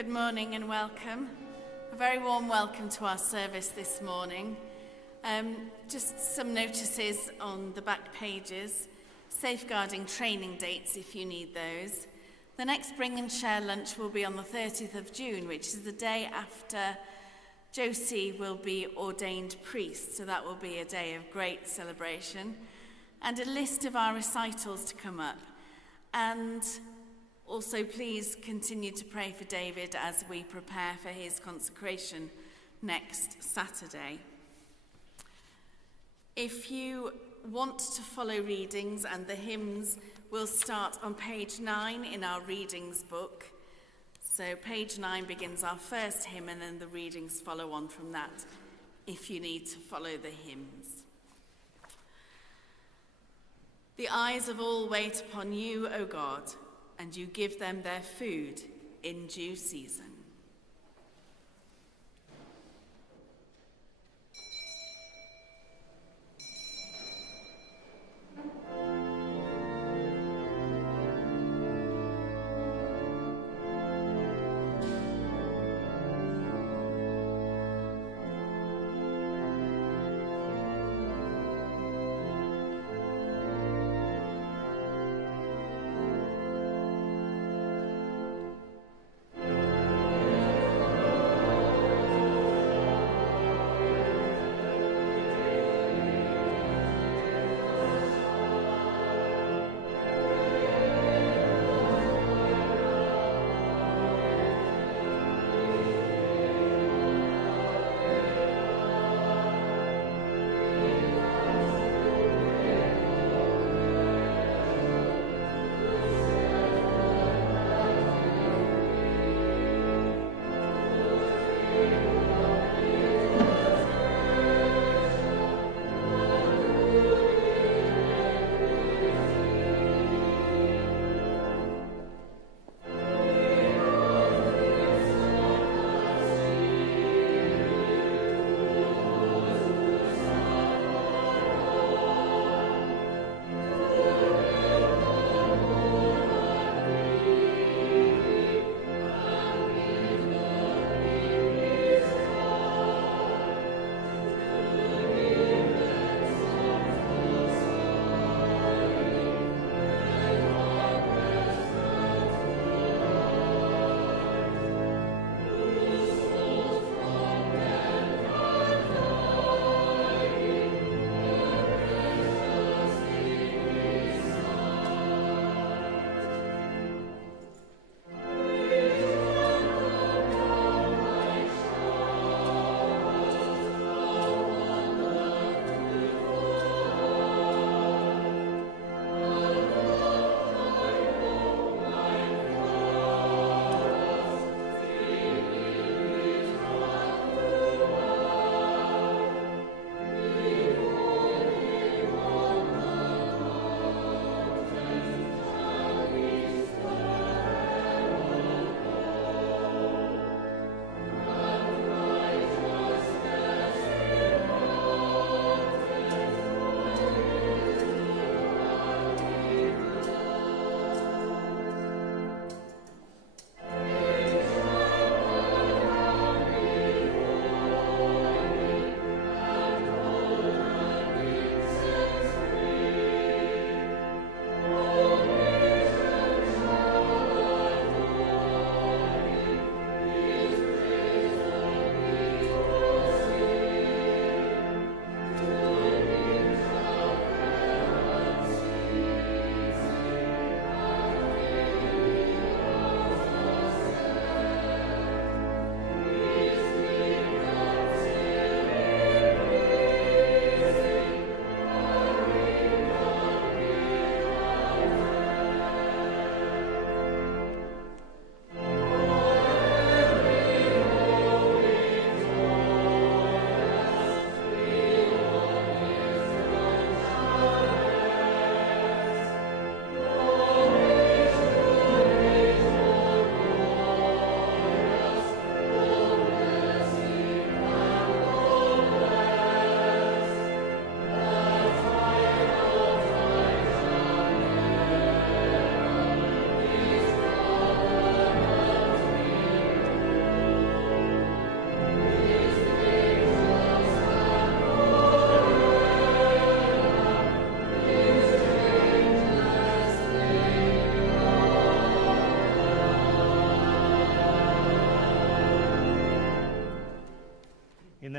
Good morning and welcome. A very warm welcome to our service this morning. Just some notices on the back pages. Safeguarding training dates if you need those. The next Bring and Share lunch will be on the 30th of June, which is the day after Josie will be ordained priest, so that will be a day of great celebration. And a list of our recitals to come up. And also please continue to pray for David as we prepare for his consecration next Saturday. If you want to follow readings, and the hymns will start on page 9 in our readings book. So page 9 begins our first hymn, and then the readings follow on from that if you need to follow the hymns. The eyes of all wait upon you, O God, and you give them their food in due season.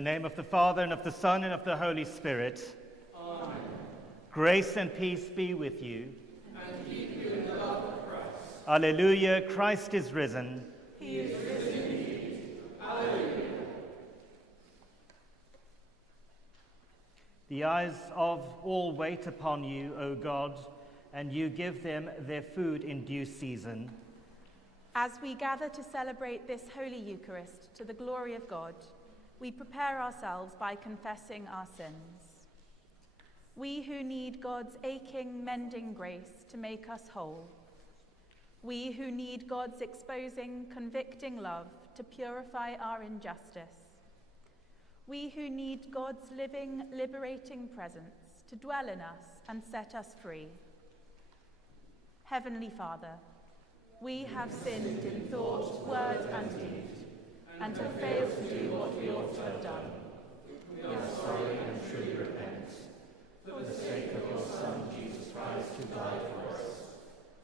the name of the Father, and of the Son, and of the Holy Spirit. Amen. Grace and peace be with you. And keep you in the love of Christ. Alleluia, Christ is risen. He is risen indeed. Alleluia. The eyes of all wait upon you, O God, and you give them their food in due season. As we gather to celebrate this Holy Eucharist to the glory of God, we prepare ourselves by confessing our sins. We who need God's aching, mending grace to make us whole. We who need God's exposing, convicting love to purify our injustice. We who need God's living, liberating presence to dwell in us and set us free. Heavenly Father, we have sinned in thought, word, and deed, and have failed to do what we ought to have done. We are sorry and truly repent. For the sake of your Son, Jesus Christ, who died for us,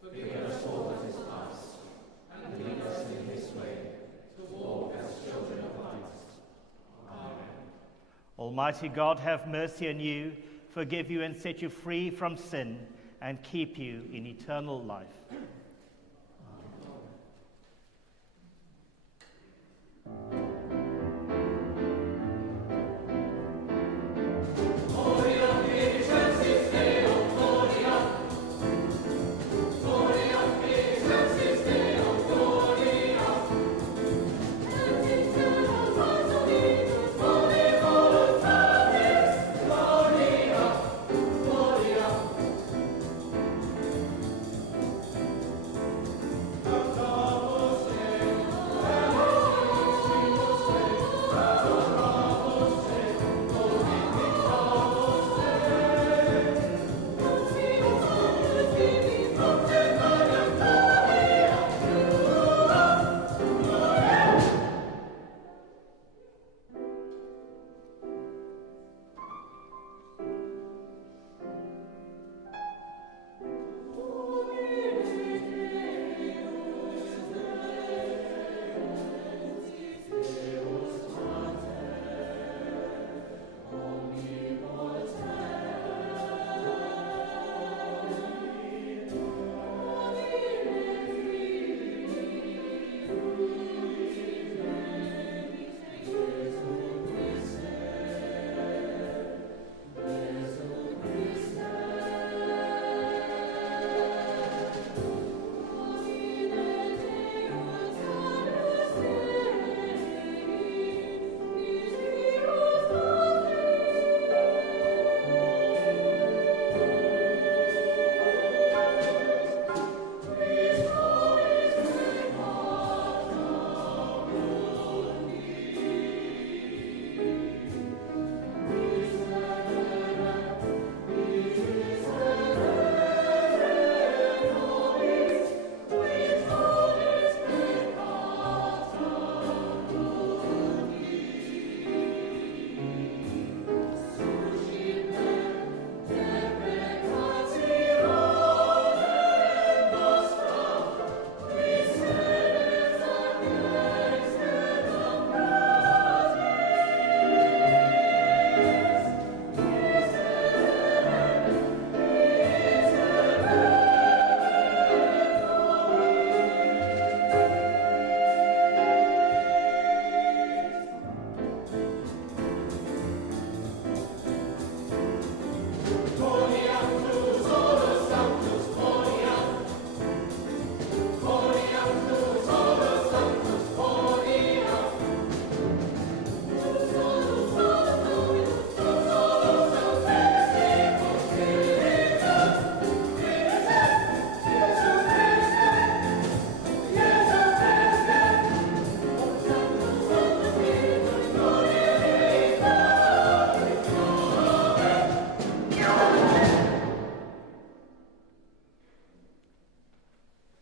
forgive us all that is past, and lead us in his way, to walk as children of light. Amen. Almighty God, have mercy on you, forgive you and set you free from sin, and keep you in eternal life.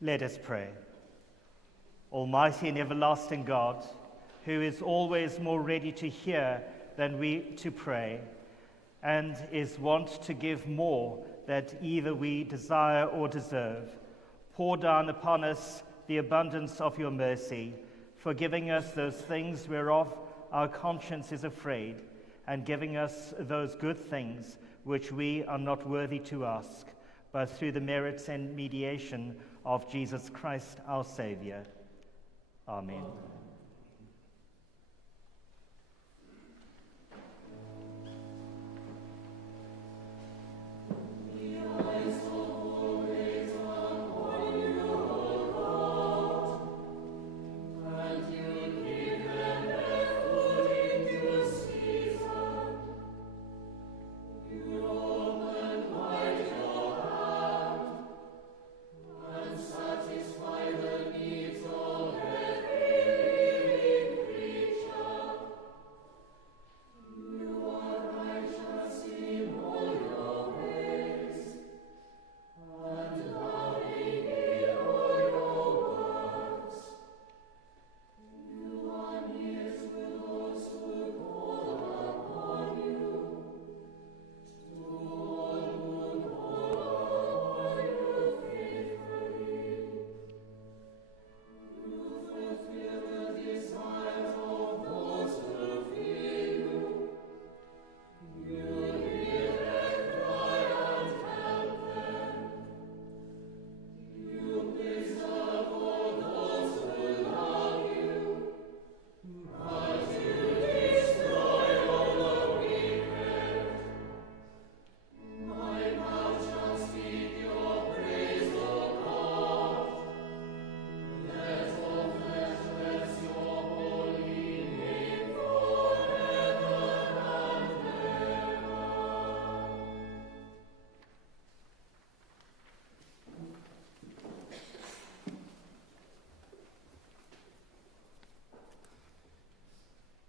Let us pray. Almighty and everlasting God, who is always more ready to hear than we to pray, and is wont to give more than either we desire or deserve, pour down upon us the abundance of your mercy, forgiving us those things whereof our conscience is afraid, and giving us those good things which we are not worthy to ask, but through the merits and mediation of Jesus Christ our Saviour. Amen.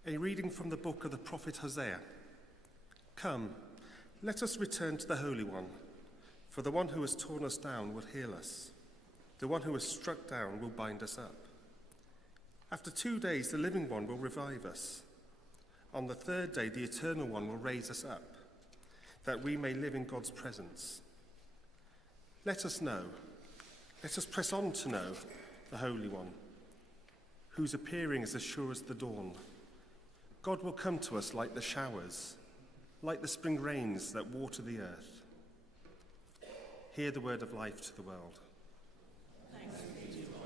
A reading from the book of the prophet Hosea. Come, let us return to the Holy One, for the one who has torn us down will heal us. The one who has struck down will bind us up. After 2 days, the living one will revive us. On the third day, the eternal one will raise us up, that we may live in God's presence. Let us press on to know the Holy One, whose appearing is as sure as the dawn. God will come to us like the showers, like the spring rains that water the earth. Hear the word of life to the world. Thanks be to God.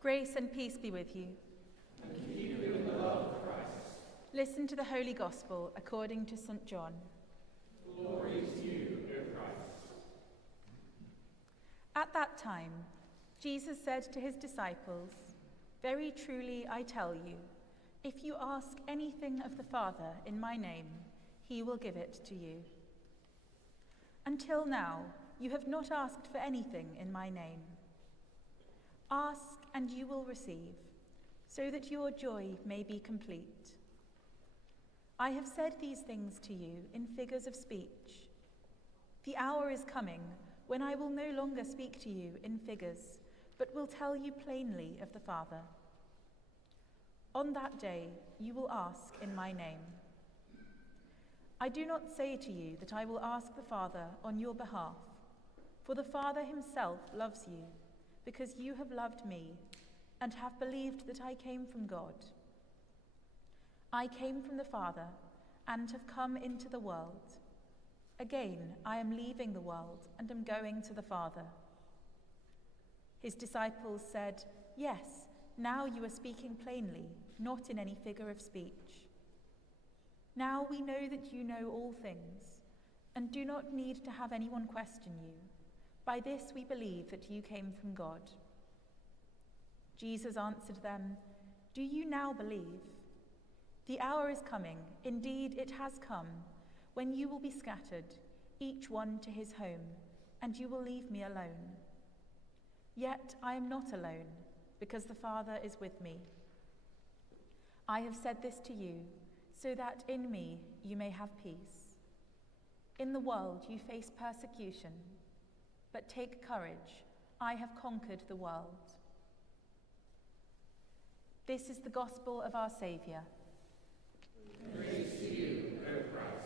Grace and peace be with you. And keep you in the love of Christ. Listen to the Holy Gospel according to St. John. Glory to you, O Christ. At that time, Jesus said to his disciples, "Very truly I tell you, if you ask anything of the Father in my name, he will give it to you. Until now, you have not asked for anything in my name. Ask and you will receive, so that your joy may be complete. I have said these things to you in figures of speech. The hour is coming when I will no longer speak to you in figures, but will tell you plainly of the Father. On that day you will ask in my name. I do not say to you that I will ask the Father on your behalf, for the Father himself loves you, because you have loved me and have believed that I came from God. I came from the Father and have come into the world. Again, I am leaving the world and am going to the Father." His disciples said, "Yes, now you are speaking plainly, not in any figure of speech. Now we know that you know all things, and do not need to have anyone question you. By this we believe that you came from God." Jesus answered them, "Do you now believe? The hour is coming, indeed it has come, when you will be scattered, each one to his home, and you will leave me alone. Yet I am not alone, because the Father is with me. I have said this to you, so that in me you may have peace. In the world you face persecution, but take courage, I have conquered the world." This is the gospel of our Saviour. Praise to you, O Christ.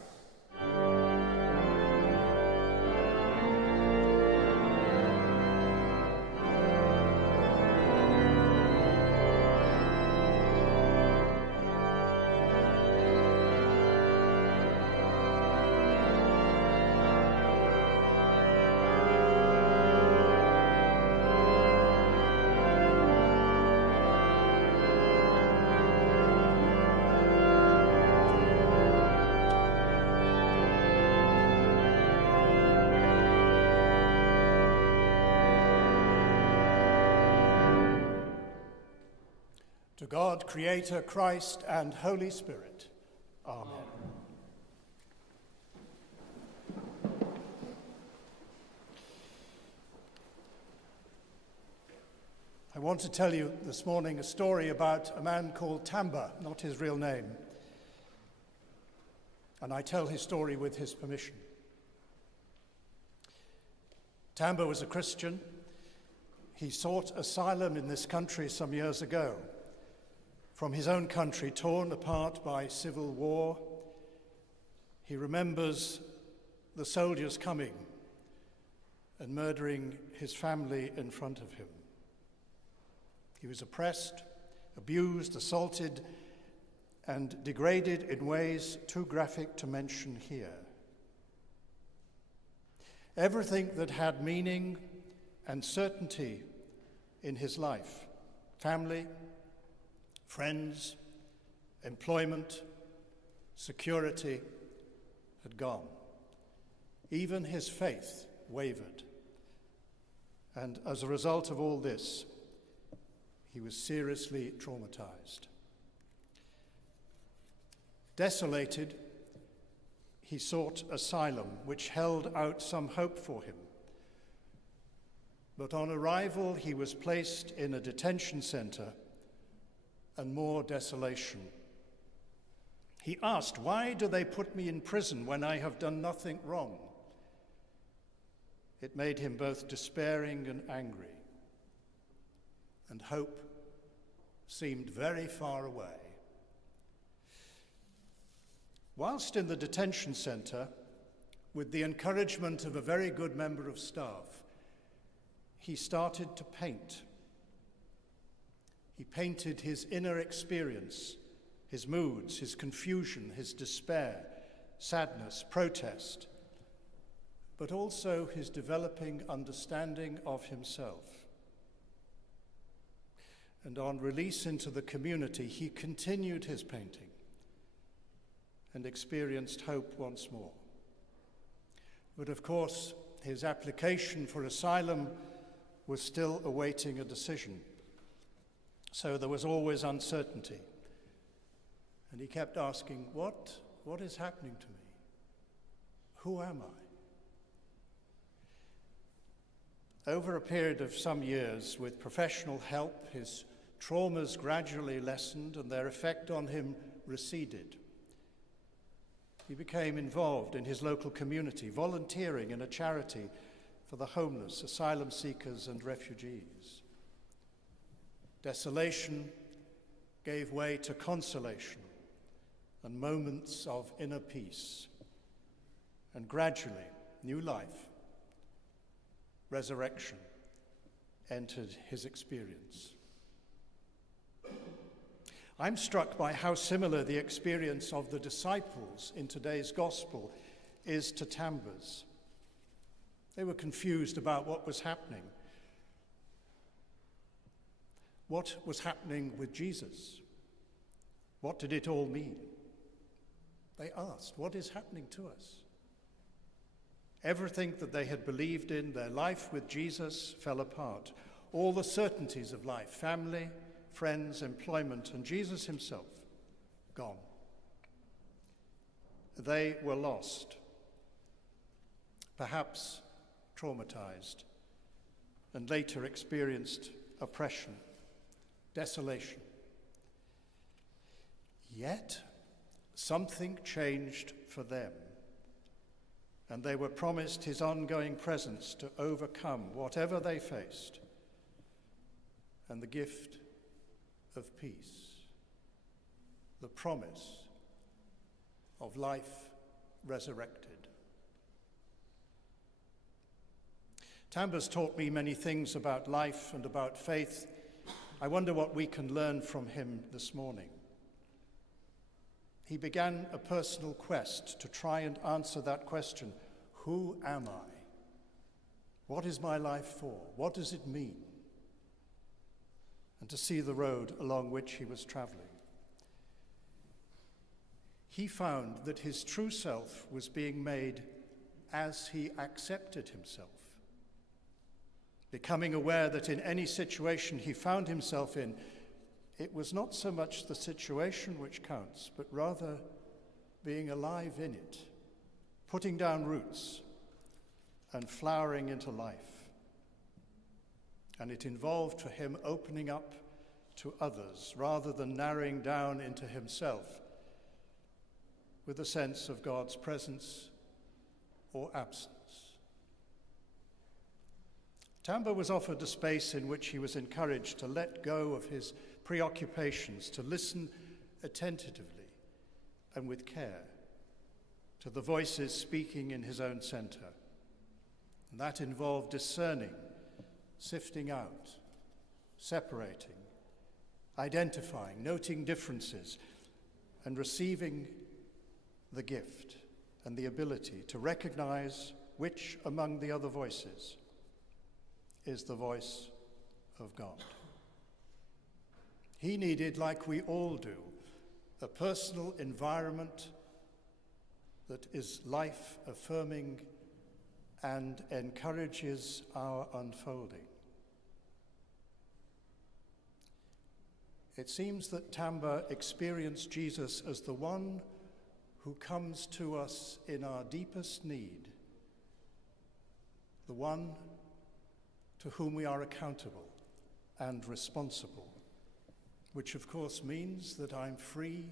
To God, Creator, Christ, and Holy Spirit. Amen. I want to tell you this morning a story about a man called Tamba, not his real name. And I tell his story with his permission. Tamba was a Christian. He sought asylum in this country some years ago. From his own country, torn apart by civil war, he remembers the soldiers coming and murdering his family in front of him. He was oppressed, abused, assaulted, and degraded in ways too graphic to mention here. Everything that had meaning and certainty in his life, family, friends, employment, security, had gone. Even his faith wavered. And as a result of all this, he was seriously traumatized. Desolated, he sought asylum, which held out some hope for him. But on arrival, he was placed in a detention center, and more desolation. He asked, "Why do they put me in prison when I have done nothing wrong?" It made him both despairing and angry, and hope seemed very far away. Whilst in the detention center, with the encouragement of a very good member of staff, he started to paint. He painted his inner experience, his moods, his confusion, his despair, sadness, protest, but also his developing understanding of himself. And on release into the community, he continued his painting and experienced hope once more. But of course, his application for asylum was still awaiting a decision. So there was always uncertainty. And he kept asking, what is happening to me? Who am I? Over a period of some years, with professional help, his traumas gradually lessened and their effect on him receded. He became involved in his local community, volunteering in a charity for the homeless, asylum seekers, and refugees. Desolation gave way to consolation and moments of inner peace. And gradually, new life, resurrection, entered his experience. I'm struck by how similar the experience of the disciples in today's gospel is to Tambour's. They were confused about what was happening. What was happening with Jesus? What did it all mean? They asked, what is happening to us? Everything that they had believed in, their life with Jesus, fell apart. All the certainties of life, family, friends, employment, and Jesus himself, gone. They were lost, perhaps traumatized, and later experienced oppression, desolation. Yet, something changed for them, and they were promised his ongoing presence to overcome whatever they faced, and the gift of peace, the promise of life resurrected. Tambour's taught me many things about life and about faith. I wonder what we can learn from him this morning. He began a personal quest to try and answer that question, who am I? What is my life for? What does it mean? And to see the road along which he was traveling. He found that his true self was being made as he accepted himself, becoming aware that in any situation he found himself in, it was not so much the situation which counts, but rather being alive in it, putting down roots and flowering into life. And it involved for him opening up to others rather than narrowing down into himself with a sense of God's presence or absence. Tambour was offered a space in which he was encouraged to let go of his preoccupations, to listen attentively and with care to the voices speaking in his own center. And that involved discerning, sifting out, separating, identifying, noting differences, and receiving the gift and the ability to recognize which among the other voices is the voice of God. He needed, like we all do, a personal environment that is life-affirming and encourages our unfolding. It seems that Tambour experienced Jesus as the one who comes to us in our deepest need, the one to whom we are accountable and responsible, which of course means that I'm free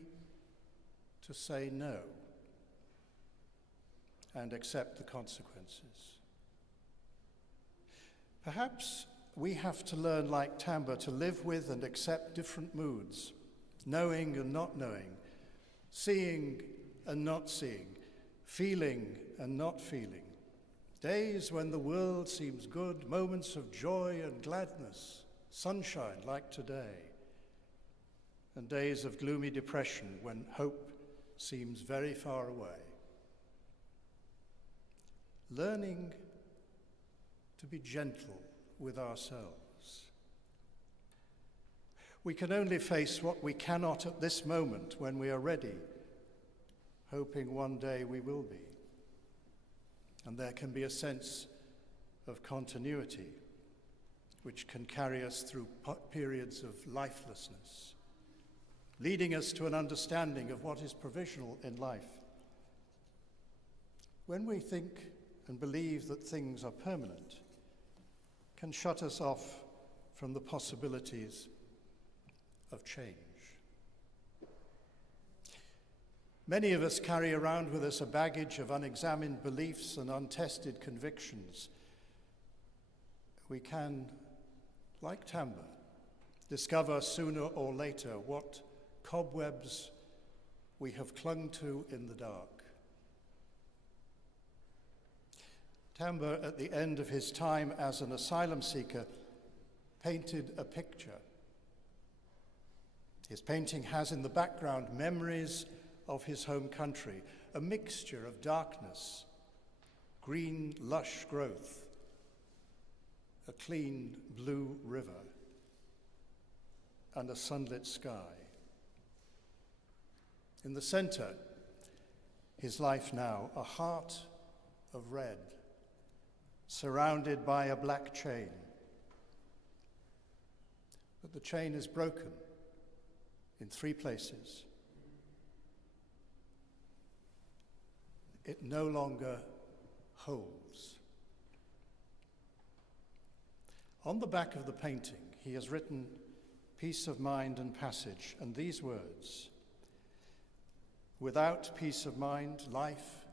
to say no and accept the consequences. Perhaps we have to learn, like Tambour, to live with and accept different moods, knowing and not knowing, seeing and not seeing, feeling and not feeling. Days when the world seems good, moments of joy and gladness, sunshine like today, and days of gloomy depression when hope seems very far away. Learning to be gentle with ourselves. We can only face what we cannot at this moment when we are ready, hoping one day we will be. And there can be a sense of continuity which can carry us through periods of lifelessness, leading us to an understanding of what is provisional in life. When we think and believe that things are permanent, can shut us off from the possibilities of change. Many of us carry around with us a baggage of unexamined beliefs and untested convictions. We can, like Tambour, discover sooner or later what cobwebs we have clung to in the dark. Tambour, at the end of his time as an asylum seeker, painted a picture. His painting has in the background memories of his home country, a mixture of darkness, green, lush growth, a clean blue river, and a sunlit sky. In the center, his life now, a heart of red, surrounded by a black chain. But the chain is broken in 3 places. It no longer holds. On the back of the painting, he has written peace of mind and passage, and these words: without peace of mind, life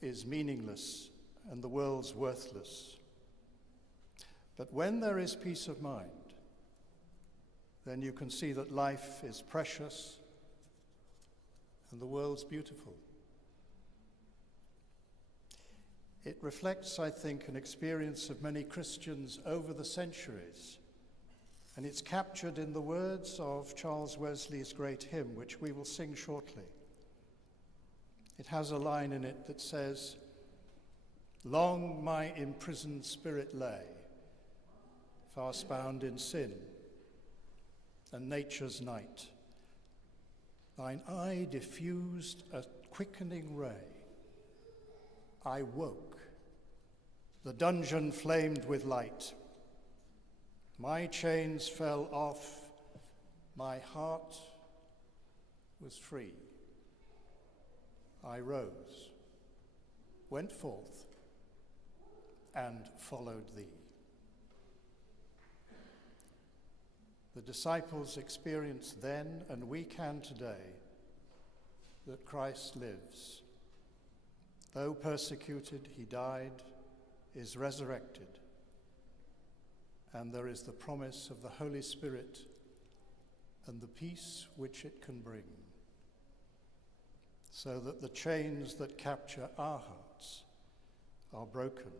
is meaningless and the world's worthless. But when there is peace of mind, then you can see that life is precious and the world's beautiful. It reflects, I think, an experience of many Christians over the centuries, and it's captured in the words of Charles Wesley's great hymn, which we will sing shortly. It has a line in it that says, "Long my imprisoned spirit lay, fast bound in sin and nature's night. Thine eye diffused a quickening ray. I woke, the dungeon flamed with light. My chains fell off, my heart was free. I rose, went forth, and followed thee." The disciples experienced then, and we can today, that Christ lives. Though persecuted, he died, is resurrected, and there is the promise of the Holy Spirit and the peace which it can bring, so that the chains that capture our hearts are broken,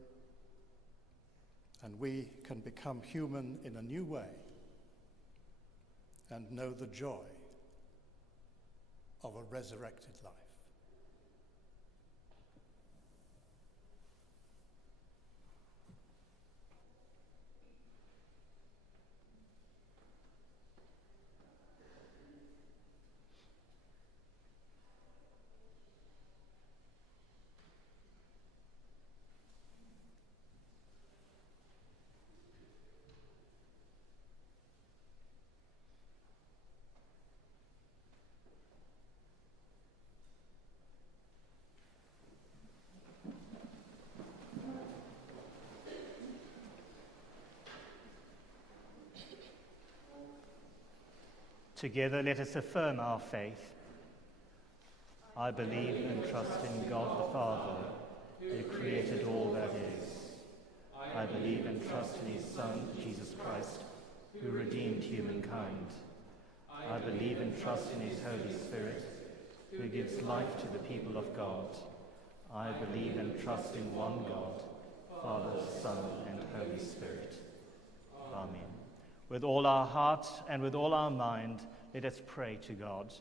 and we can become human in a new way and know the joy of a resurrected life. Together let us affirm our faith. I believe and trust in God the Father, who created all that is. I believe and trust in his Son, Jesus Christ, who redeemed humankind. I believe and trust in his Holy Spirit, who gives life to the people of God. I believe and trust in one God, Father, Son, and Holy Spirit. Amen. With all our heart and with all our mind, let us pray to God.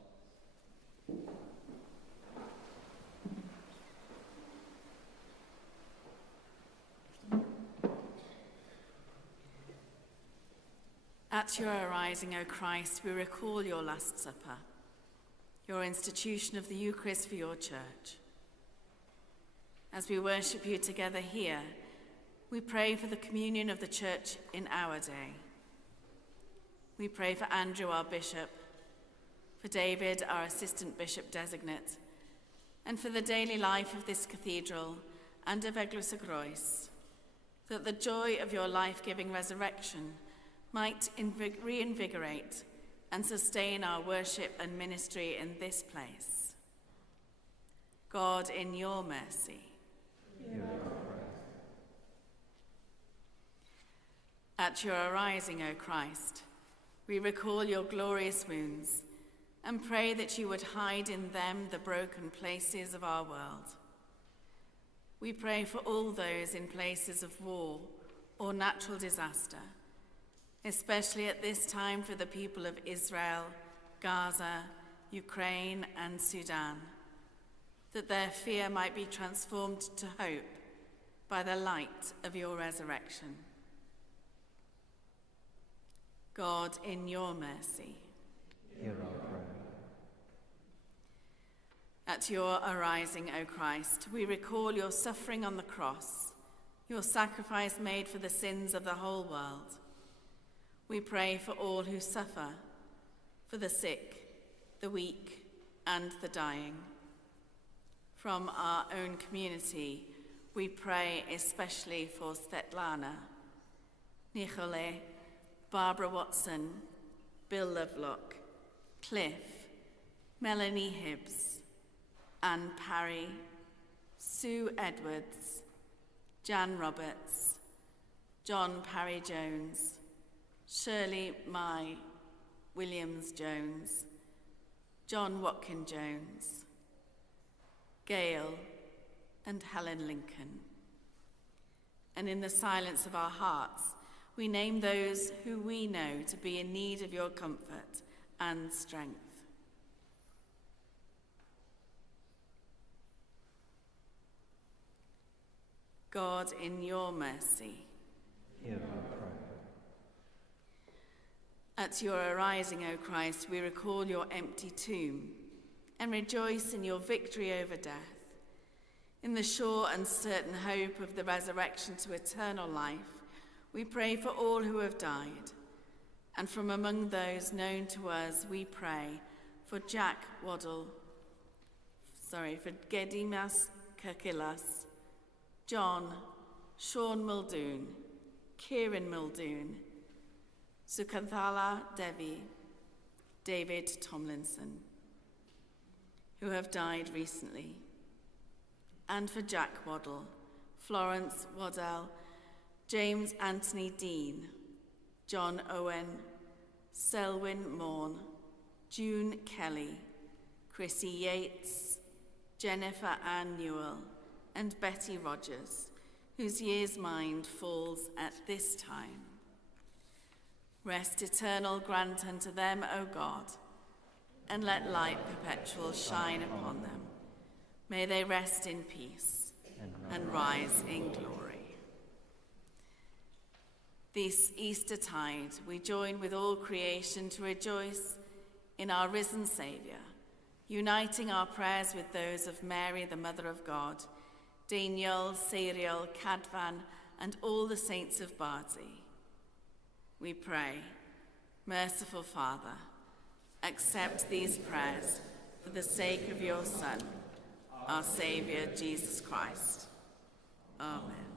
At your arising, O Christ, we recall your Last Supper, your institution of the Eucharist for your Church. As we worship you together here, we pray for the communion of the Church in our day. We pray for Andrew, our bishop, for David, our assistant bishop designate, and for the daily life of this cathedral and of Eglwys y Groes, that the joy of your life-giving resurrection might reinvigorate and sustain our worship and ministry in this place. God, in your mercy. At your arising, O Christ, we recall your glorious wounds and pray that you would hide in them the broken places of our world. We pray for all those in places of war or natural disaster, especially at this time for the people of Israel, Gaza, Ukraine, and Sudan, that their fear might be transformed to hope by the light of your resurrection. God, in your mercy, Hear our prayer. at your arising, O Christ, we recall your suffering on the cross, your sacrifice made for the sins of the whole world. We pray for all who suffer, for the sick, the weak, and the dying. From our own community, we pray especially for Svetlana, Nicole, Barbara Watson, Bill Lovelock, Cliff, Melanie Hibbs, Anne Parry, Sue Edwards, Jan Roberts, John Parry-Jones, Shirley Mai Williams-Jones, John Watkin-Jones, Gail and Helen Lincoln. And in the silence of our hearts, we name those who we know to be in need of your comfort and strength. God, in your mercy, Hear our prayer. at your arising, O Christ, we recall your empty tomb and rejoice in your victory over death. In the sure and certain hope of the resurrection to eternal life, we pray for all who have died. And from among those known to us, we pray for Jack Waddle, for Gedimas Kirkilas, John, Sean Muldoon, Kieran Muldoon, Sukanthala Devi, David Tomlinson, who have died recently, and for Jack Waddle, Florence Waddell, James Anthony Dean, John Owen, Selwyn Morn, June Kelly, Chrissy Yates, Jennifer Ann Newell, and Betty Rogers, whose year's mind falls at this time. Rest eternal grant unto them, O God, and let light perpetual shine upon them. May they rest in peace and rise in glory. This Eastertide, we join with all creation to rejoice in our risen Saviour, uniting our prayers with those of Mary, the Mother of God, Daniel, Serial, Cadvan, and all the saints of Bardi. We pray, merciful Father, accept these prayers for the sake of your Son, our Saviour, Jesus Christ. Amen.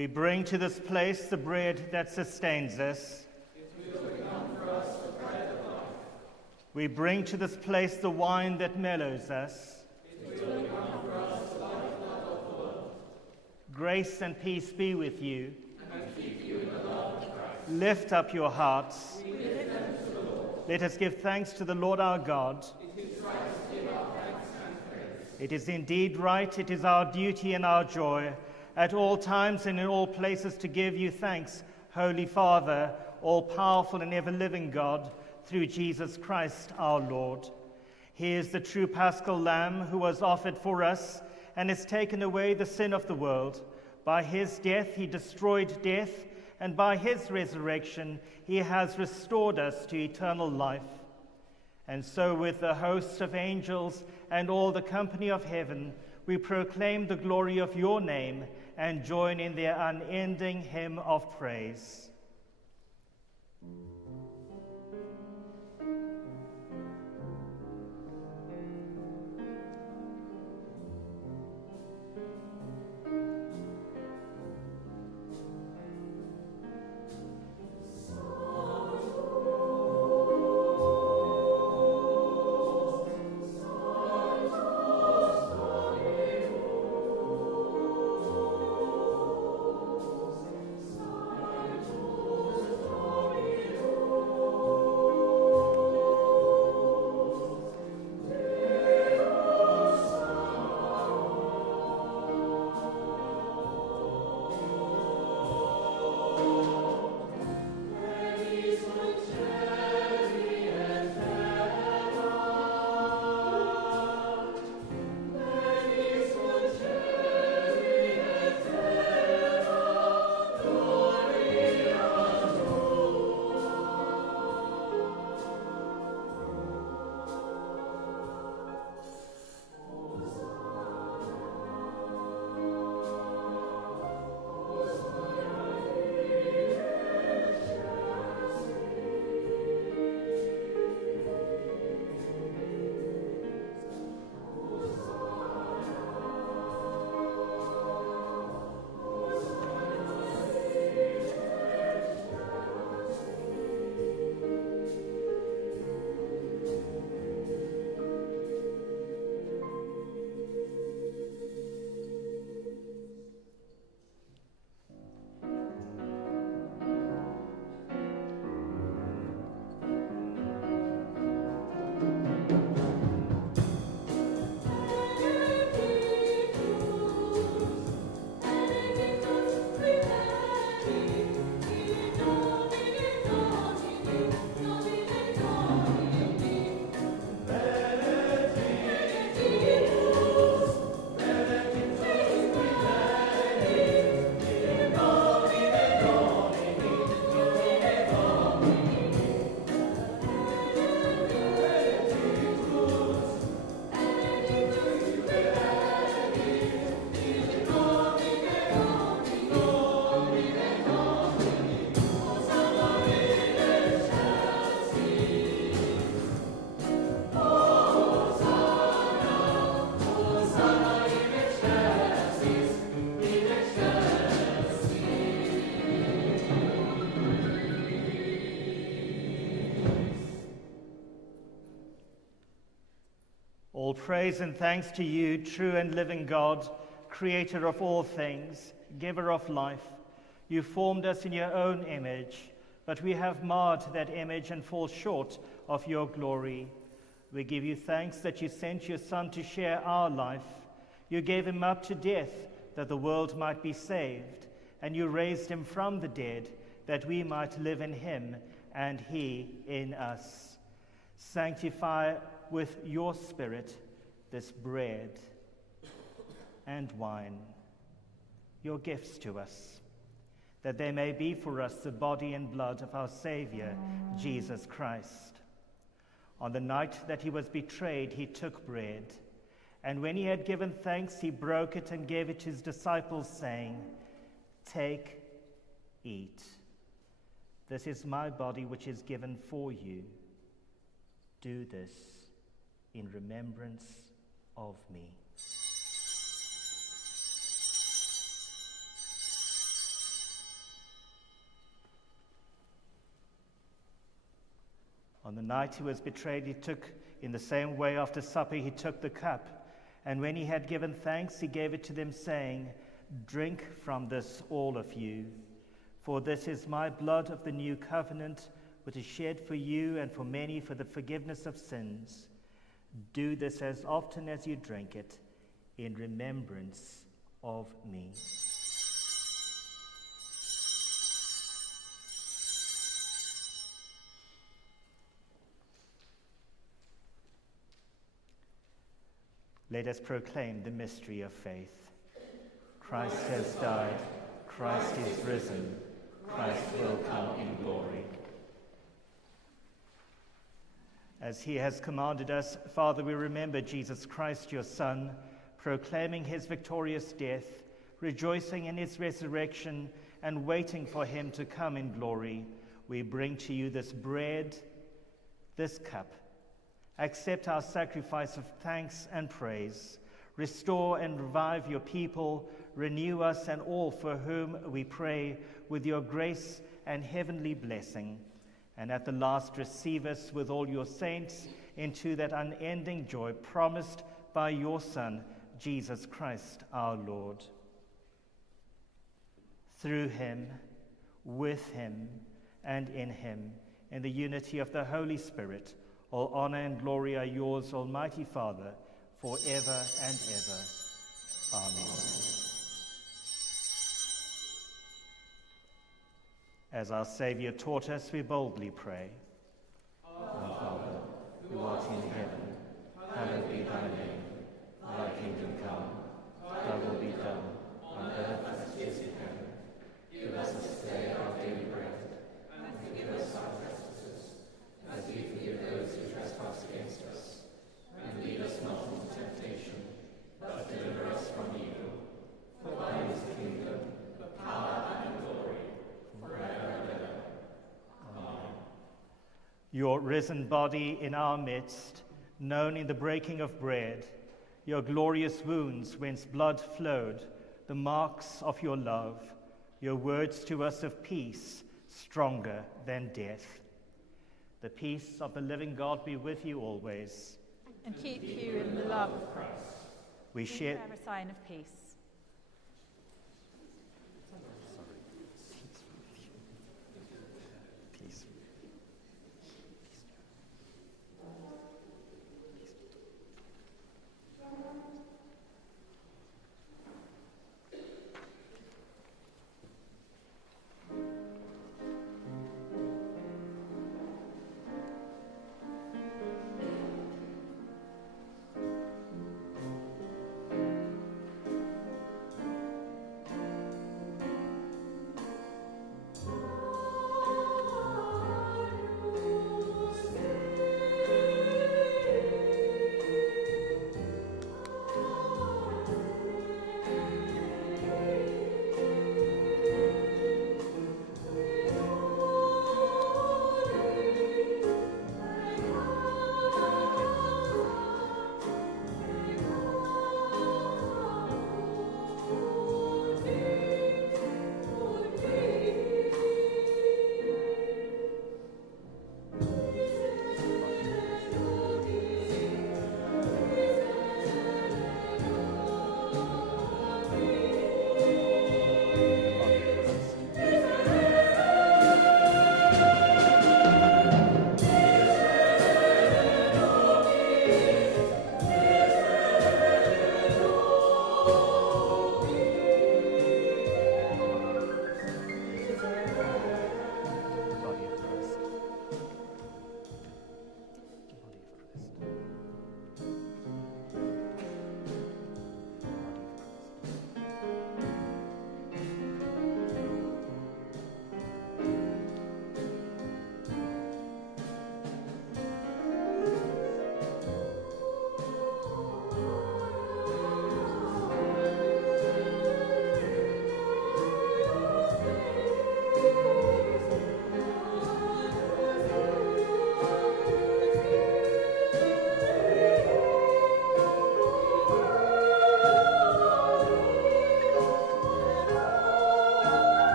We bring to this place the bread that sustains us. It will become for us the bread of life. We bring to this place the wine that mellows us. It will become for us the lifeblood of the world. Grace and peace be with you. And keep you in the love of Christ. Lift up your hearts. We lift them to the Lord. Let us give thanks to the Lord our God. It is right to give our thanks and praise. It is indeed right, it is our duty and our joy, at all times and in all places to give you thanks, Holy Father, all-powerful and ever-living God, through Jesus Christ our Lord. He is the true Paschal Lamb who was offered for us and has taken away the sin of the world. By his death he destroyed death, and by his resurrection he has restored us to eternal life. And so with the hosts of angels and all the company of heaven, we proclaim the glory of your name and join in their unending hymn of praise. All praise and thanks to you, true and living God, creator of all things, giver of life. You formed us in your own image, but we have marred that image and fall short of your glory. We give you thanks that you sent your Son to share our life. You gave him up to death that the world might be saved, and you raised him from the dead that we might live in him and he in us. Sanctify with your Spirit this bread and wine, your gifts to us, that they may be for us the body and blood of our Savior, Jesus Christ. On the night that he was betrayed, he took bread, and when he had given thanks, he broke it and gave it to his disciples, saying, "Take, eat. This is my body which is given for you. Do this in remembrance of me." On the night he was betrayed, he took, in the same way after supper, he took the cup. And when he had given thanks, he gave it to them, saying, "Drink from this, all of you. For this is my blood of the new covenant, which is shed for you and for many for the forgiveness of sins. Do this as often as you drink it, in remembrance of me." Let us proclaim the mystery of faith. Christ has died, Christ is risen, Christ will come in glory. As he has commanded us, Father, we remember Jesus Christ, your Son, proclaiming his victorious death, rejoicing in his resurrection, and waiting for him to come in glory. We bring to you this bread, this cup. Accept our sacrifice of thanks and praise. Restore and revive your people. Renew us and all for whom we pray with your grace and heavenly blessing. And at the last receive us with all your saints into that unending joy promised by your Son, Jesus Christ our Lord. Through him, with him, and in him, in the unity of the Holy Spirit, all honor and glory are yours, Almighty Father, forever and ever. Amen. As our Saviour taught us, we boldly pray. Our Father, who art in heaven, hallowed be thy name. Thy kingdom come, thy will be done, on earth as it is in heaven. Give us this day our daily bread, and forgive us our trespasses, as we forgive those who trespass against us. And lead us not into temptation, but deliver us from evil. For thine is the kingdom, the power, and the glory, forever and ever. Amen. Your risen body in our midst, known in the breaking of bread, your glorious wounds whence blood flowed, the marks of your love, your words to us of peace, stronger than death. The peace of the living God be with you always. And keep you in the love of Christ. We share a sign of peace. peace.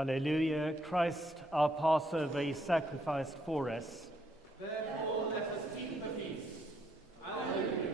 Alleluia. Christ, our Passover, is sacrificed for us. Therefore, let us keep the feast. Alleluia.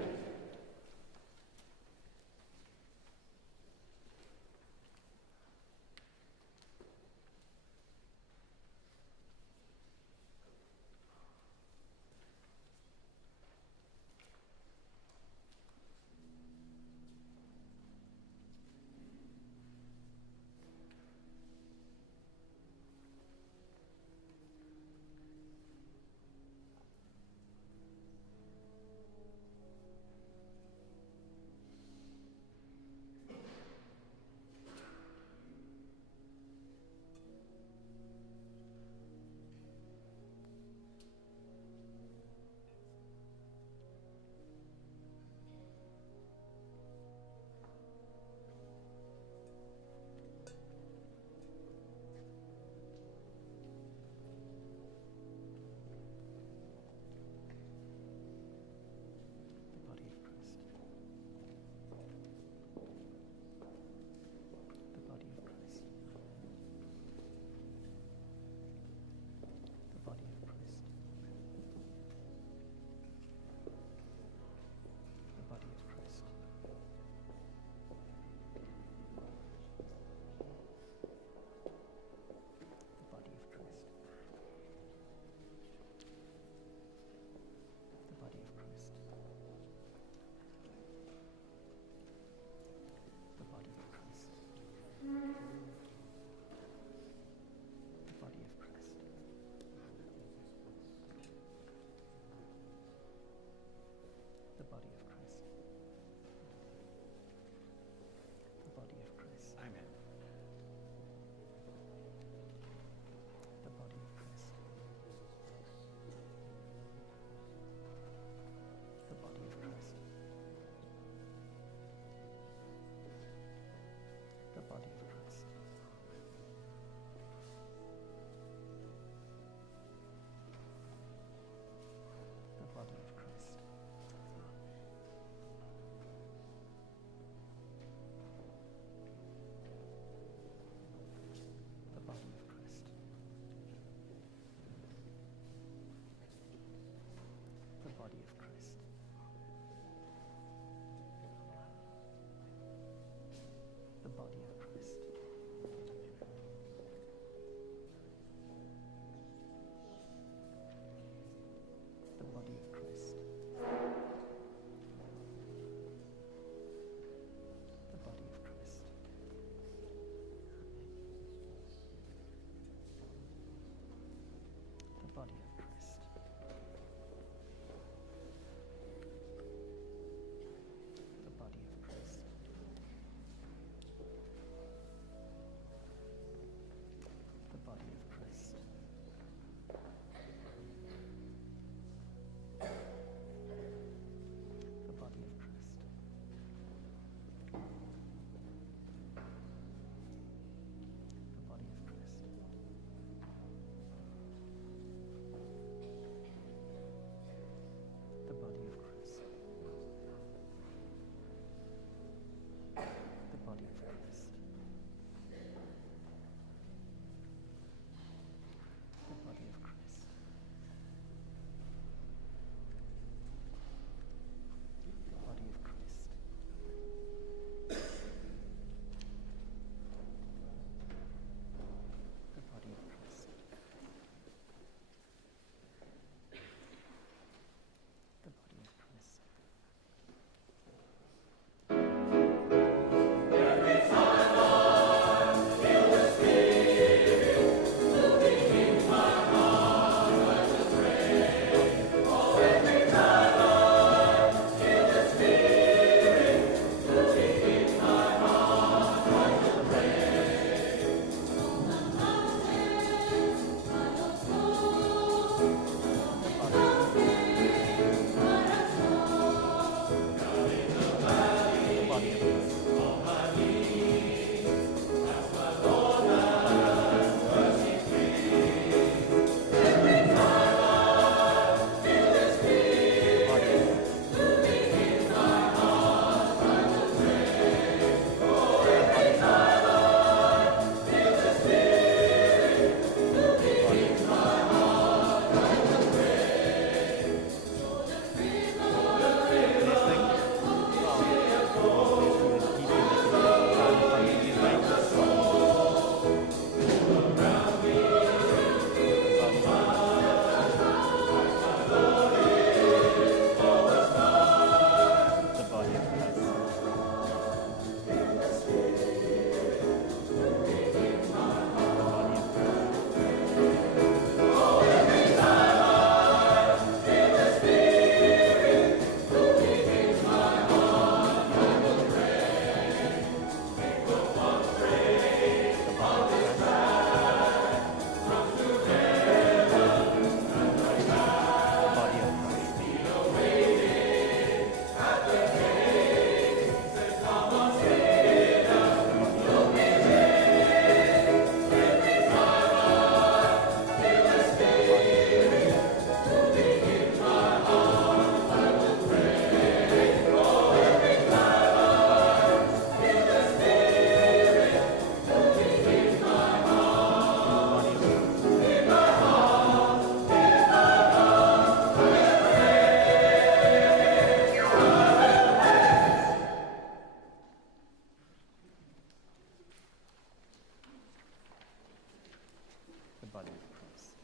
body of Christ.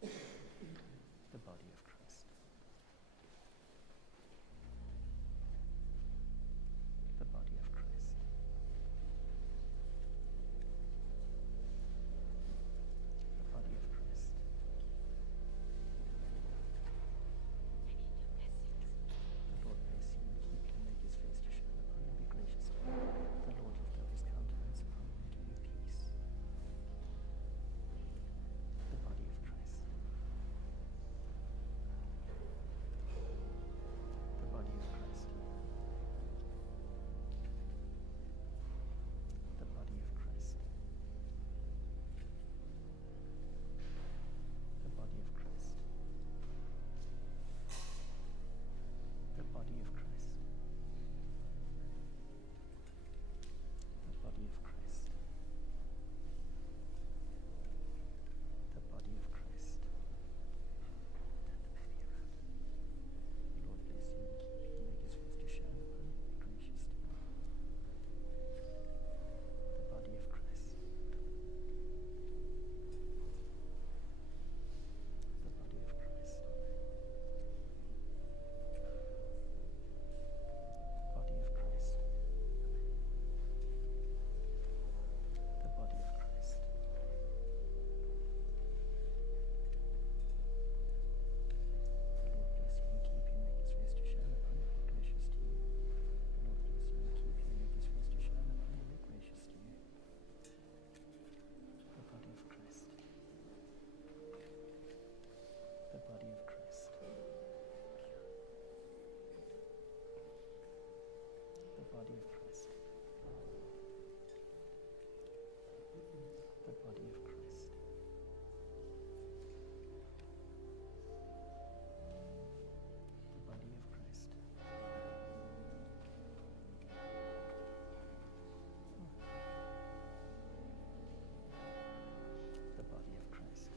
The body of Christ. The body of Christ. The body of Christ. The Lord bless you and keep you, make his face to shine upon you, be gracious to you. The Lord lift up his countenance upon you and give you peace. The body of Christ. The body of Christ. The body of Christ. The body of Christ. The body of Christ. The body of Christ. The body of Christ. Turn the baby around. The Lord bless you and keep you, make his face to shine upon you, be gracious to you. The body of Christ. The body of Christ. The body of Christ. The body of Christ. The Lord bless you and keep you, make his face to shine upon you, be gracious to you. The Lord bless you and keep you, make his face to shine upon you, be gracious to you. The body of Christ. The body of Christ. The body of Christ. The body of Christ. The body of Christ. The body of Christ. The body of Christ.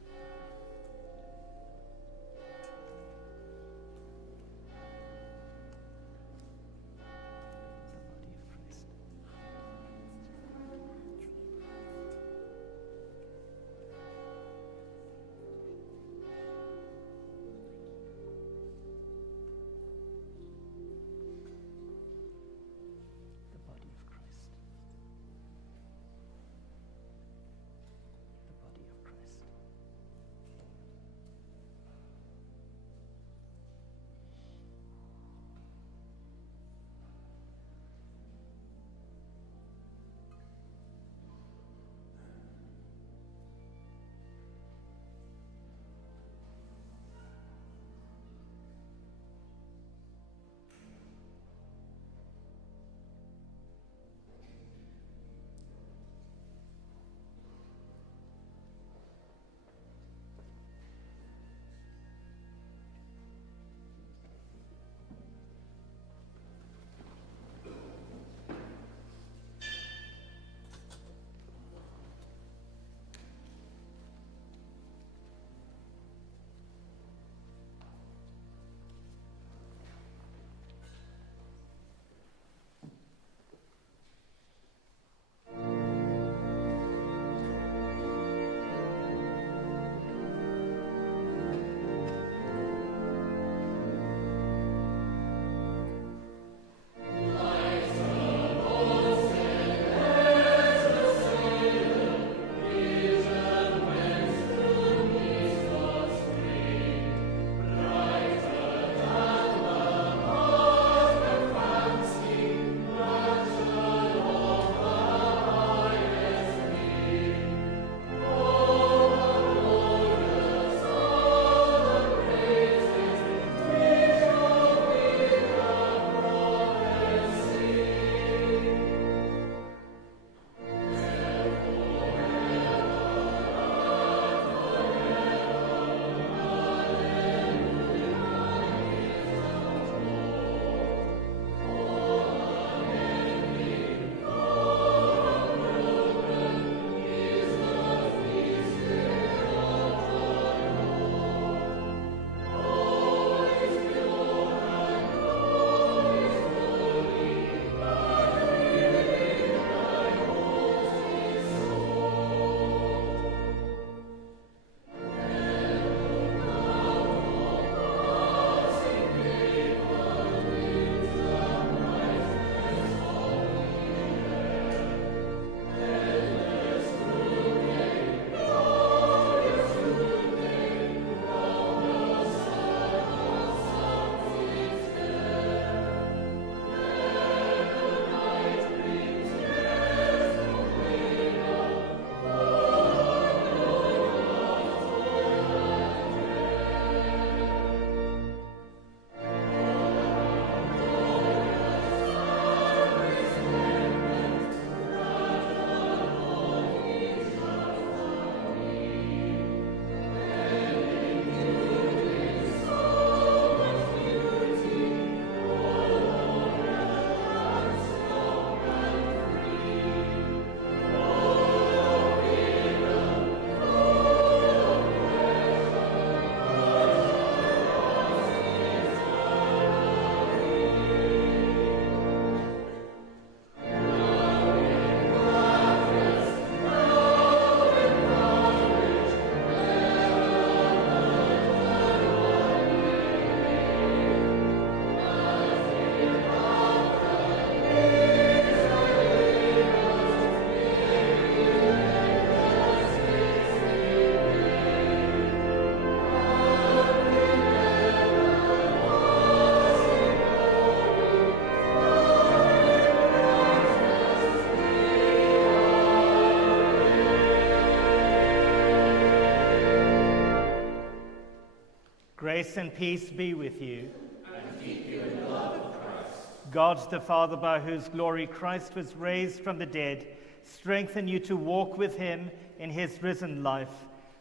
Grace and peace be with you. And keep you in the love of Christ. God the Father, by whose glory Christ was raised from the dead, strengthen you to walk with him in his risen life,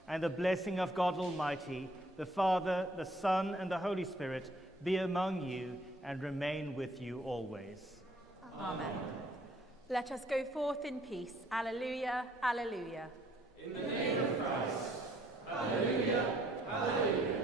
and the blessing of God Almighty, the Father, the Son, and the Holy Spirit be among you and remain with you always. Amen. Let us go forth in peace. Alleluia, alleluia. In the name of Christ. Alleluia, alleluia.